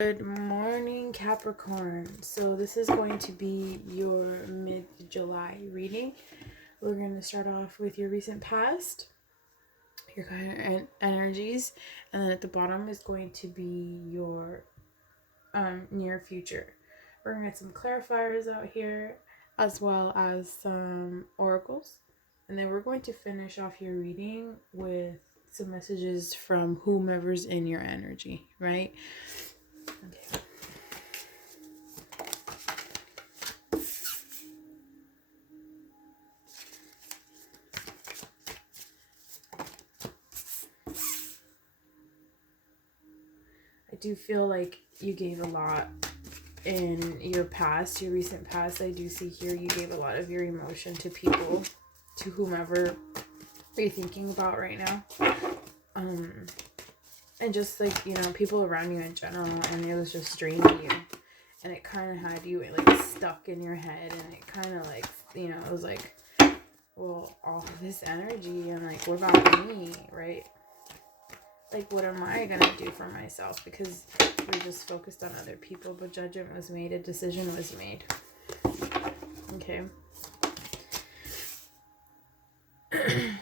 Good morning, Capricorn. So this is going to be your mid-July reading. We're going to start off with your recent past, your current energies, and then at the bottom is going to be your near future. We're going to get some clarifiers out here, as well as some oracles. And then we're going to finish off your reading with some messages from whomever's in your energy, right? Okay. I do feel like you gave a lot in your past, your recent past. I do see here you gave a lot of your emotion to people, to whomever you're thinking about right now. And just like, people around you in general, and it was just draining you. And it kind of had you like stuck in your head, and it kind of like, it was like, well, all this energy, and like, what about me, right? Like, what am I gonna do for myself? Because we're just focused on other people, but judgment was made, a decision was made. Okay. The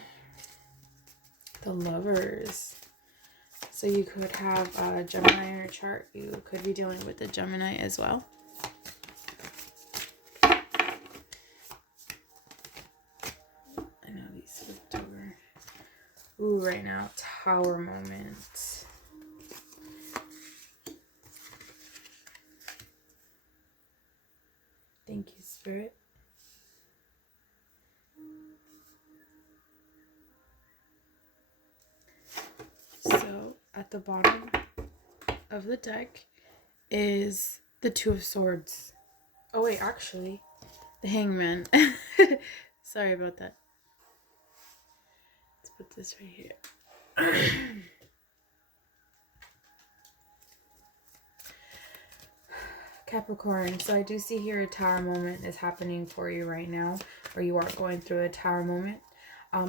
Lovers. So you could have a Gemini in your chart. You could be dealing with a Gemini as well. I know these flipped over. Ooh, right now, Tower moment. Thank you, Spirit. So, at the bottom of the deck is the Two of Swords. Oh, wait, actually, the Hangman. Sorry about that. Let's put this right here. Capricorn, so I do see here a tower moment is happening for you right now, or you are going through a tower moment.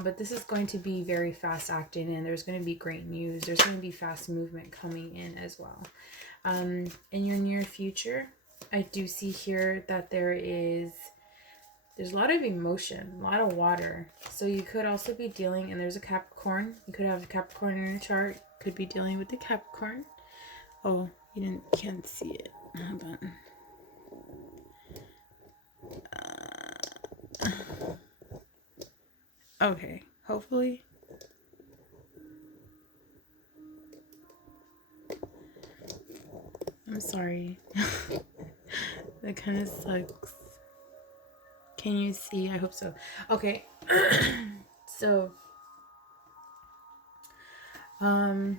But this is going to be very fast acting, and there's going to be great news. There's going to be fast movement coming in as well. In your near future, I do see here that there's a lot of emotion, a lot of water. So you could also be dealing, and there's a Capricorn. You could have a Capricorn in your chart. Could be dealing with the Capricorn. Oh, you can't see it. Hold on. Okay, hopefully. I'm sorry. That kind of sucks. Can you see? I hope so. Okay. So, I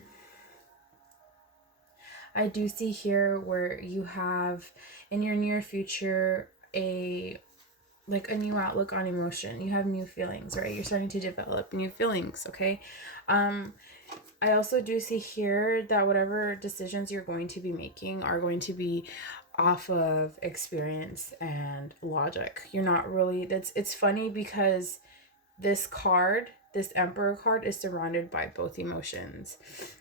do see here where you have in your near future a new outlook on emotion. You have new feelings, right? You're starting to develop new feelings, okay? I also do see here that whatever decisions you're going to be making are going to be off of experience and logic. You're not really, it's funny because this card, this Emperor card, is surrounded by both emotions.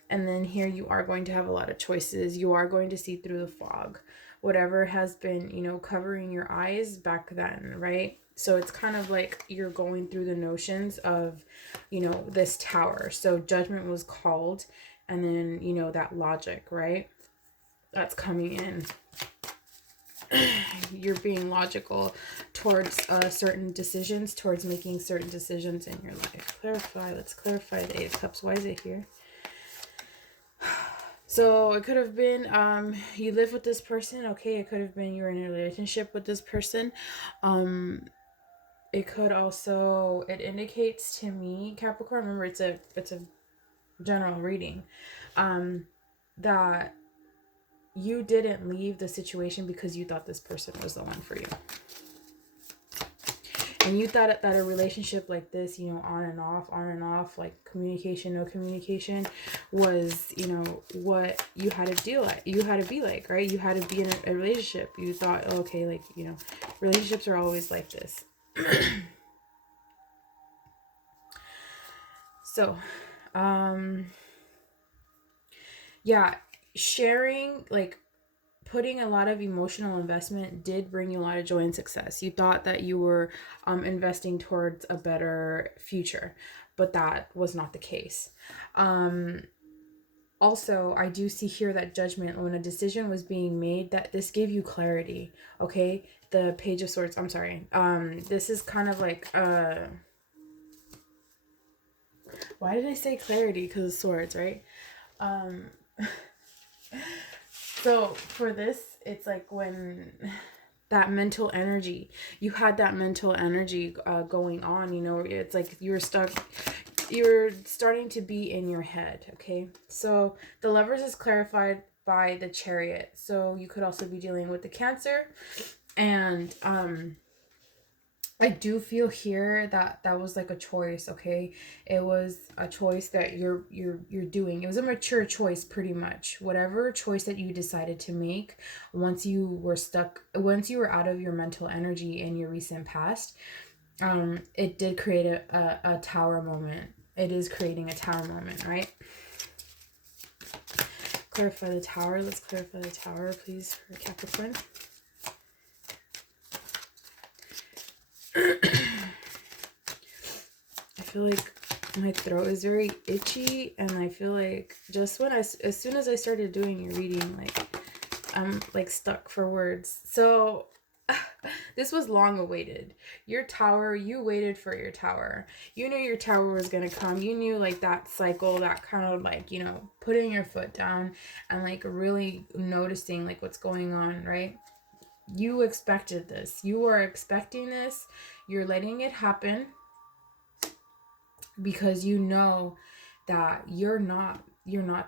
And then here you are going to have a lot of choices. You are going to see through the fog. Whatever has been, covering your eyes back then, right? So it's kind of like you're going through the notions of, this tower. So judgment was called, and then, that logic, right? That's coming in. You're being logical towards certain decisions, towards making certain decisions in your life. Clarify. Let's clarify the Eight of Cups. Why is it here? So it could have been you live with this person. Okay, it could have been you're in a relationship with this person. It could also, it indicates to me, Capricorn, remember it's a general reading, that you didn't leave the situation because you thought this person was the one for you. And you thought that a relationship like this, on and off, like communication, no communication, was, what you had to deal with. You had to be like, right? You had to be in a relationship. You thought, oh, okay, like, relationships are always like this. So, yeah, sharing, like, putting a lot of emotional investment did bring you a lot of joy and success. You thought that you were investing towards a better future, but that was not the case. Also, I do see here that judgment, when a decision was being made, that this gave you clarity. Okay, the Page of Swords, I'm sorry, this is kind of like why did I say clarity? Because of swords, right? So for this, it's like when that mental energy, you had that mental energy going on, you know, it's like you were stuck, you're starting to be in your head. Okay, so the Lovers is clarified by the Chariot, so you could also be dealing with the Cancer. And I do feel here that that was like a choice. Okay, it was a choice that you're doing. It was a mature choice, pretty much. Whatever choice that you decided to make, once you were stuck, once you were out of your mental energy in your recent past, it did create a tower moment. It is creating a tower moment, right? Clarify the Tower. Let's clarify the Tower, please, for Capricorn. I feel like my throat is very itchy, and I feel like just when as soon as I started doing your reading, like I'm like stuck for words. So this was long awaited. Your tower, you waited for your tower. You knew your tower was gonna come. You knew like that cycle, that kind of like, you know, putting your foot down and like really noticing like what's going on, right? You expected this. You were expecting this. You're letting it happen because you know that you're not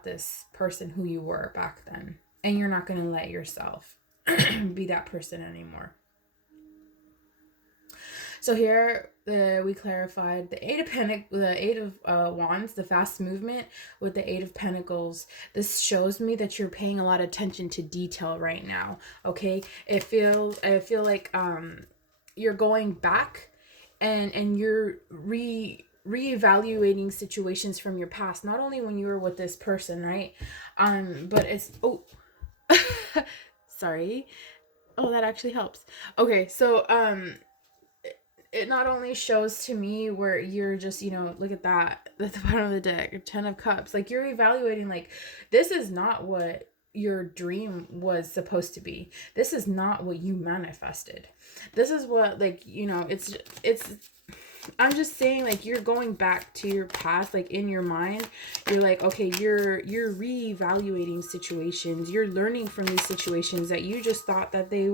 this person who you were back then, and you're not going to let yourself be that person anymore. So here we clarified the Eight of Wands, the fast movement with the Eight of Pentacles. This shows me that you're paying a lot of attention to detail right now. Okay, I feel like you're going back and you're reevaluating situations from your past, not only when you were with this person, right? But it's sorry. Oh, that actually helps. Okay, so it not only shows to me where you're just, you know, look at that at the bottom of the deck, 10 of Cups, like you're evaluating like this is not what your dream was supposed to be. This is not what you manifested. This is what, like, you know, it's I'm just saying, like, you're going back to your past, like in your mind. You're like, okay, you're reevaluating situations. You're learning from these situations that you just thought that they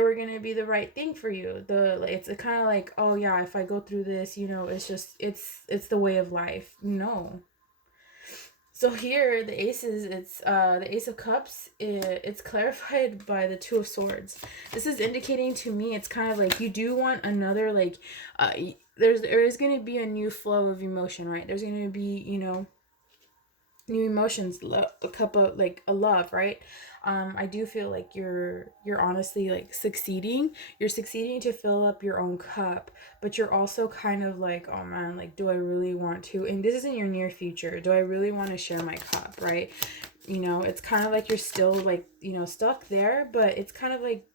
were gonna be the right thing for you. It's kind of like, oh yeah, if I go through this, you know, it's just it's the way of life. No. So here the aces, it's the Ace of Cups, it's clarified by the Two of Swords. This is indicating to me, it's kind of like you do want another, like there is going to be a new flow of emotion, right? There's going to be, you know, new emotions, a cup of like a love, right? I do feel like you're honestly like succeeding. You're succeeding to fill up your own cup, but you're also kind of like, oh man, like, do I really want to? And this is in your near future. Do I really want to share my cup, right? You know, it's kind of like you're still like, you know, stuck there, but it's kind of like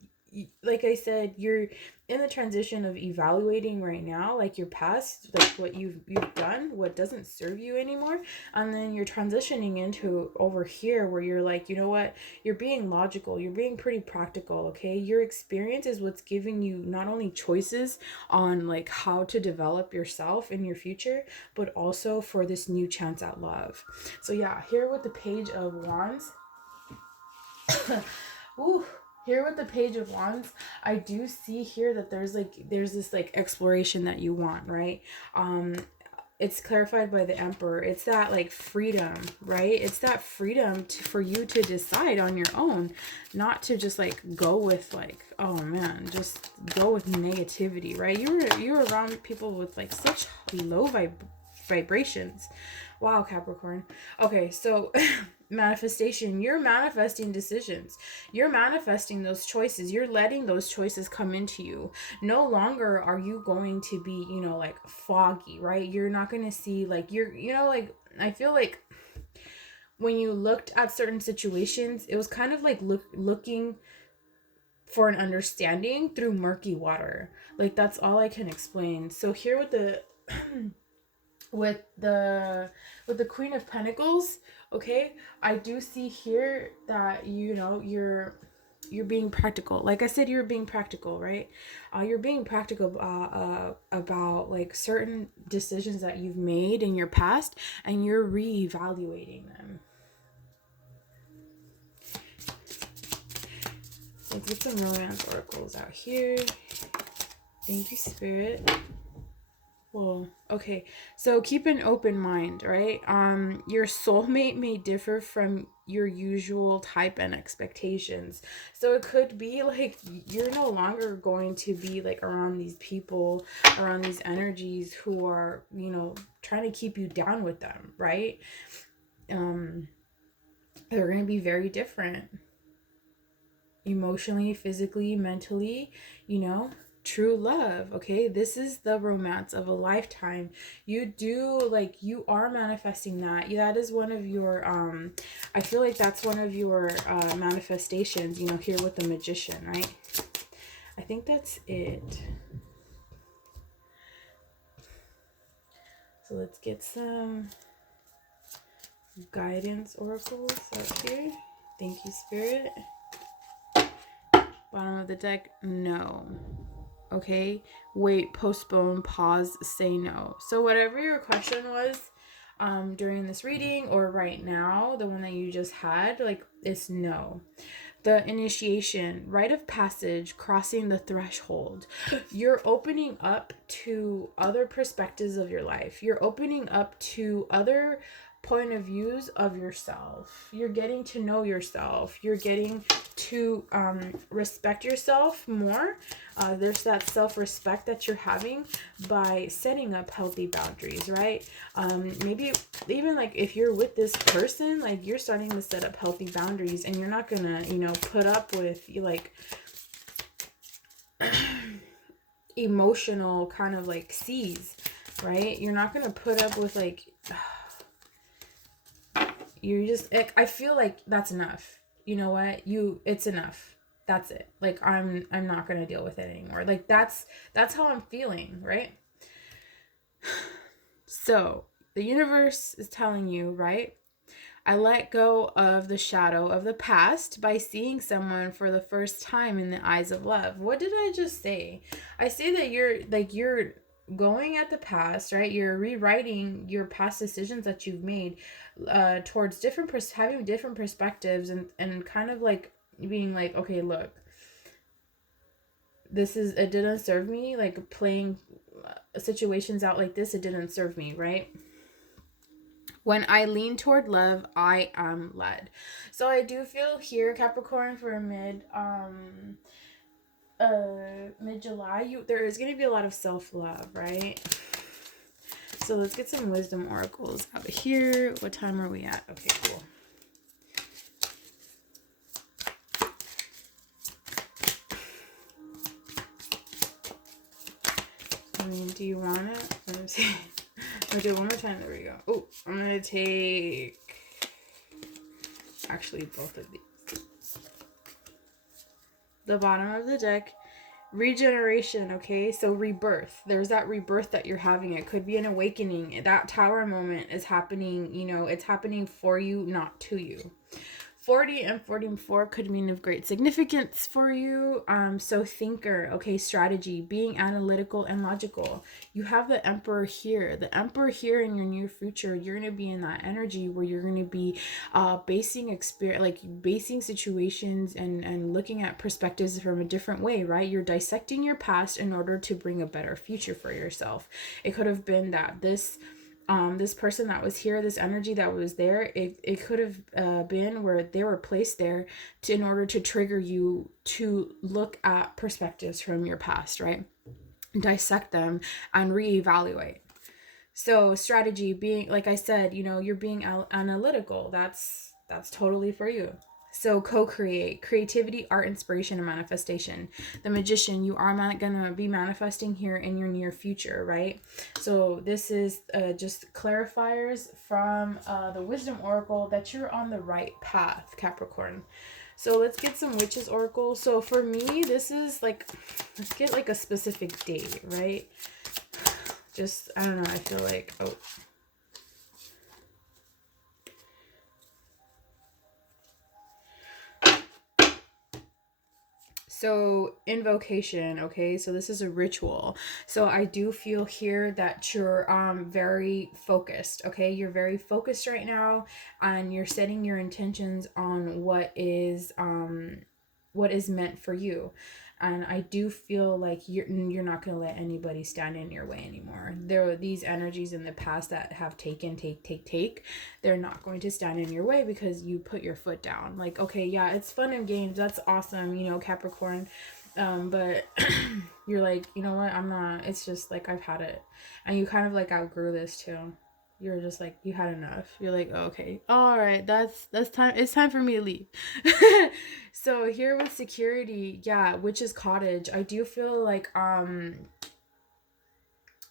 I said, you're in the transition of evaluating right now, like your past, like what you've done, what doesn't serve you anymore, and then you're transitioning into over here where you're like, you know what, you're being logical, you're being pretty practical. Okay, your experience is what's giving you not only choices on like how to develop yourself in your future, but also for this new chance at love. So yeah, here with the Page of Wands. Ooh. Here with the Page of Wands, I do see here that there's this like exploration that you want, right? It's clarified by the Emperor. It's that like freedom, right? It's that freedom for you to decide on your own, not to just like go with like, oh man, just go with negativity, right? You're around people with like such low vibrations. Wow, Capricorn. Okay, so manifestation. You're manifesting decisions. You're manifesting those choices. You're letting those choices come into you. No longer are you going to be, you know, like foggy, right? You're not going to see like you know, like I feel like when you looked at certain situations, it was kind of like looking for an understanding through murky water. Like, that's all I can explain. So here with the with the Queen of Pentacles, okay, I do see here that, you know, you're being practical. Like I said, you're being practical, right? You're being practical about like certain decisions that you've made in your past, and you're reevaluating them. Let's get some romance oracles out here. Thank you, Spirit. Well, okay. So keep an open mind, right? Your soulmate may differ from your usual type and expectations. So it could be like you're no longer going to be like around these people, around these energies who are, you know, trying to keep you down with them, right? They're going to be very different. Emotionally, physically, mentally, you know. True love, okay? This is the romance of a lifetime. You do, like, you are manifesting that. That is one of your I feel like that's one of your manifestations, you know, here with the Magician, right? I think that's it. So let's get some guidance oracles out here. Thank you, Spirit. Bottom of the deck, no. Okay, wait, postpone, pause, say no. So whatever your question was during this reading, or right now, the one that you just had, like, it's no. The initiation, rite of passage, crossing the threshold. You're opening up to other perspectives of your life. You're opening up to other point of views of yourself. You're getting to know yourself. You're getting to respect yourself more. There's that self-respect that you're having by setting up healthy boundaries, right? Maybe even like if you're with this person, like you're starting to set up healthy boundaries, and you're not gonna, you know, put up with like emotional kind of like seas, right? You're not gonna put up with like you're just, I feel like that's enough. You know what? It's enough. That's it. Like, I'm not going to deal with it anymore. Like, that's how I'm feeling, right? So, the universe is telling you, right? I let go of the shadow of the past by seeing someone for the first time in the eyes of love. What did I just say? I say that you're going at the past, right? You're rewriting your past decisions that you've made towards having different perspectives, and kind of like being like, okay, look, it didn't serve me. Like, playing situations out like this, it didn't serve me, right? When I lean toward love, I am led. So I do feel here, Capricorn, for mid-July, there is going to be a lot of self-love, right? So let's get some wisdom oracles out here. What time are we at? Okay, cool. I mean, do you want it? Let me see. I'll do it one more time. There we go. Oh, I'm going to take actually both of these. The bottom of the deck. Regeneration, okay? So rebirth. There's that rebirth that you're having. It could be an awakening. That tower moment is happening, you know, it's happening for you, not to you. 40 and 44 could mean of great significance for you. So thinker, okay, strategy, being analytical and logical. You have the Emperor here. The Emperor here in your near future, you're going to be in that energy where you're going to be basing situations and looking at perspectives from a different way, right? You're dissecting your past in order to bring a better future for yourself. It could have been that this person that was here, this energy that was there, it could have been where they were placed there in order to trigger you to look at perspectives from your past, right? Dissect them and reevaluate. So strategy, being, like I said, you know, you're being analytical. That's totally for you. So co-create, creativity, art, inspiration, and manifestation. The Magician, you are going to be manifesting here in your near future, right? So this is just clarifiers from the Wisdom Oracle that you're on the right path, Capricorn. So let's get some Witches Oracle. So for me, this is like, let's get like a specific date, right? Just, I don't know, I feel like, oh. So invocation, okay, so this is a ritual. So I do feel here that you're very focused, okay? You're very focused right now, and you're setting your intentions on what is meant for you. And I do feel like you're not going to let anybody stand in your way anymore. There are these energies in the past that have taken, take. They're not going to stand in your way because you put your foot down. Like, okay, yeah, it's fun and games. That's awesome, you know, Capricorn. But you're like, you know what? I'm not. It's just like, I've had it. And you kind of like outgrew this too. You're just like, you had enough. You're like, oh, okay, all right, that's time. It's time for me to leave. So here with security, yeah, Witch's Cottage, I do feel like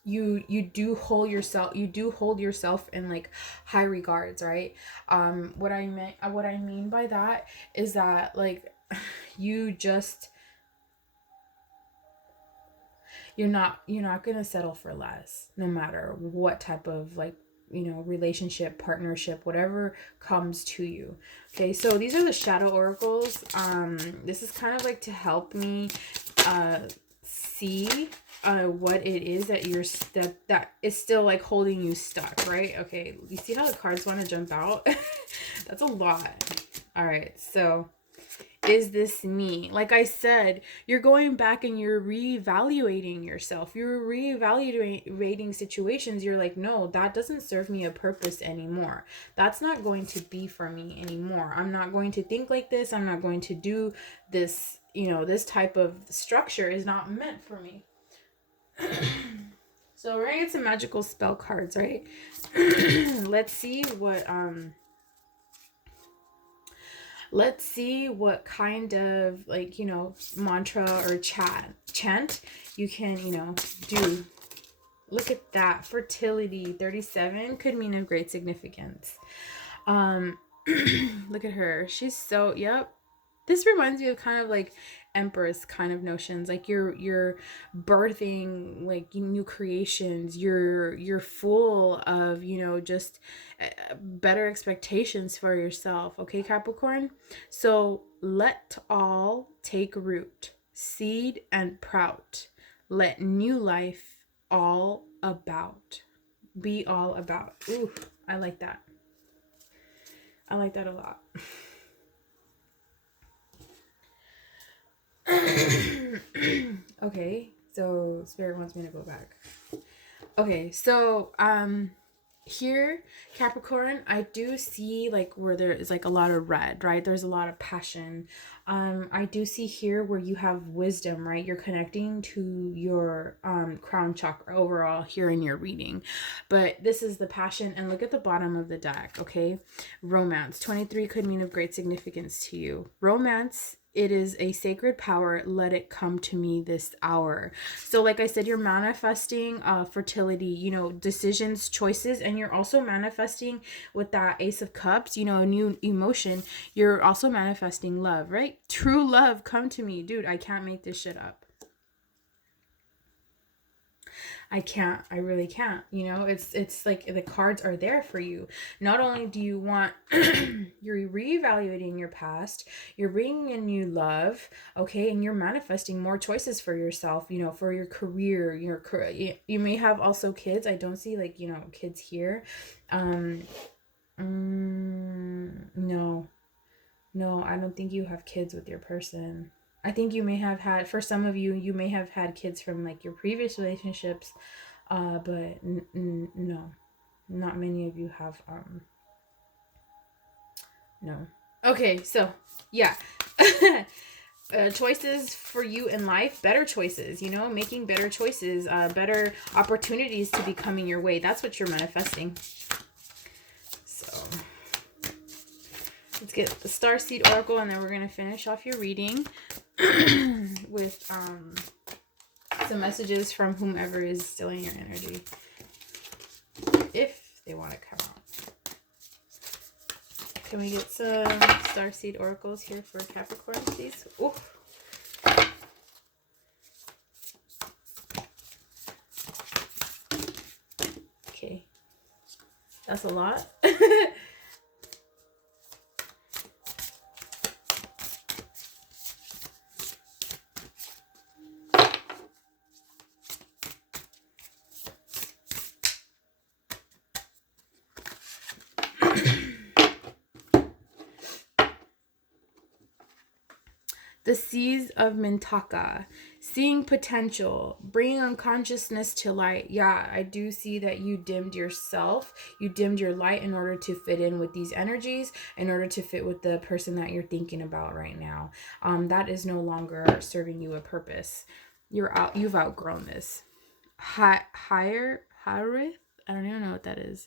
you do hold yourself in like high regards, right? What I mean by that is that like you just you're not gonna settle for less, no matter what type of like, you know, relationship, partnership, whatever comes to you. Okay, so these are the shadow oracles. This is kind of like to help me see what it is that you're that is still like holding you stuck, right? Okay, you see how the cards want to jump out? That's a lot. All right, so is this me? Like I said, you're going back and you're reevaluating yourself. You're reevaluating situations. You're like, no, that doesn't serve me a purpose anymore. That's not going to be for me anymore. I'm not going to think like this. I'm not going to do this. You know, this type of structure is not meant for me. So we're gonna get some magical spell cards, right? Let's see what kind of like, you know, mantra or chant you can, you know, do. Look at that. Fertility 37 could mean of great significance. Look at her. She's so, yep. This reminds me of kind of like Empress kind of notions. Like you're birthing like new creations. You're full of, you know, just better expectations for yourself. Okay, Capricorn? So let all take root, seed and prout. Let new life all about. Be all about. Ooh, I like that. I like that a lot. Okay, so Spirit wants me to go back. Okay, so here, Capricorn, I do see like where there is like a lot of red, right? There's a lot of passion. I do see here where you have wisdom, right? You're connecting to your crown chakra overall here in your reading. But this is the passion, and look at the bottom of the deck, okay? Romance 23 could mean of great significance to you. Romance, it is a sacred power. Let it come to me this hour. So like I said, you're manifesting fertility, you know, decisions, choices, and you're also manifesting with that Ace of Cups, you know, a new emotion. You're also manifesting love, right? True love, come to me. Dude, I can't make this shit up. I really can't, you know. It's like the cards are there for you. Not only do you want you're reevaluating your past, you're bringing in new love, okay, and you're manifesting more choices for yourself, you know, for your career, you may have also kids. I don't see like, you know, kids here. No, I don't think you have kids with your person. I think you may have had, for some of you, you may have had kids from like your previous relationships, but no, not many of you have, no. Okay, so, yeah. Choices for you in life, better choices, you know, making better choices, better opportunities to be coming your way. That's what you're manifesting. So Let's get the Starseed Oracle, and then we're going to finish off your reading with some messages from whomever is still in your energy, if they want to come out. Can we get some Starseed Oracles here for Capricorn, please? Ooh. Okay. That's a lot. The Seas of Mintaka, seeing potential, bringing unconsciousness to light. Yeah, I do see that you dimmed yourself. You dimmed your light in order to fit in with these energies, in order to fit with the person that you're thinking about right now. That is no longer serving you a purpose. You've outgrown this. Harith? I don't even know what that is.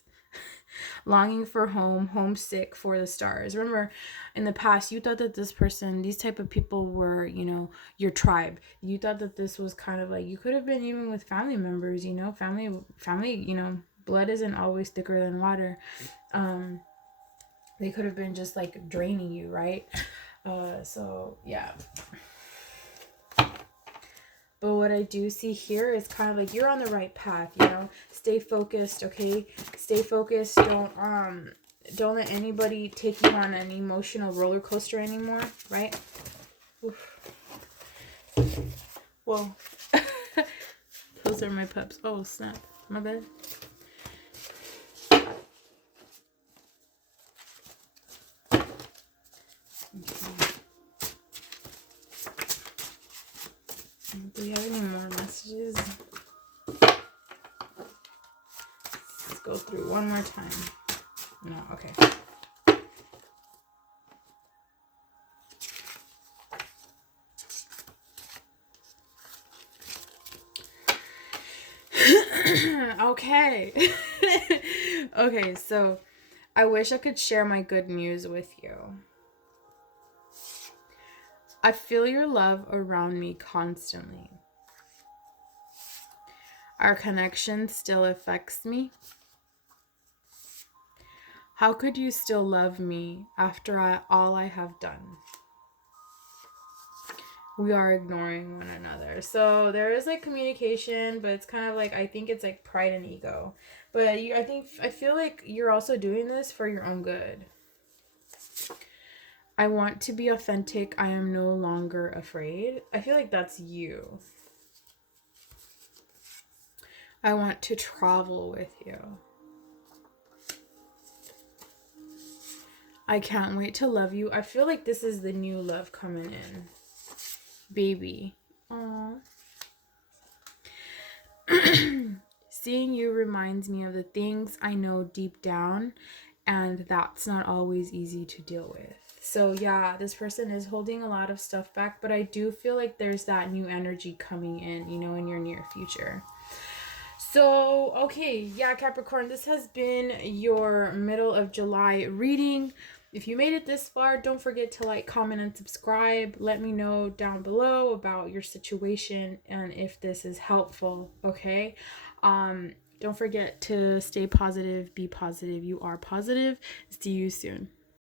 Longing for home, homesick for the stars. Remember, in the past, you thought that this person, these type of people were, you know, your tribe. You thought that this was kind of like, you could have been even with family members, you know, family, you know, blood isn't always thicker than water. They could have been just like draining you, right? So yeah. But what I do see here is kind of like you're on the right path, you know. Stay focused, okay? Stay focused. Don't let anybody take you on an emotional roller coaster anymore, right? Oof. Whoa. Those are my pups. Oh, snap. My bad. Do we have any more messages? Let's go through one more time. No, okay. Okay. Okay, so I wish I could share my good news with you. I feel your love around me constantly. Our connection still affects me. How could you still love me after all I have done? We are ignoring one another. So there is like communication, but it's kind of like, I think it's like pride and ego. But I feel like you're also doing this for your own good. I want to be authentic. I am no longer afraid. I feel like that's you. I want to travel with you. I can't wait to love you. I feel like this is the new love coming in. Baby. Aww. Seeing you reminds me of the things I know deep down, and that's not always easy to deal with. So yeah, this person is holding a lot of stuff back, but I do feel like there's that new energy coming in, you know, in your near future. So, okay, yeah, Capricorn, this has been your middle of July reading. If you made it this far, don't forget to like, comment, and subscribe. Let me know down below about your situation and if this is helpful, okay? Don't forget to stay positive, be positive. You are positive. See you soon.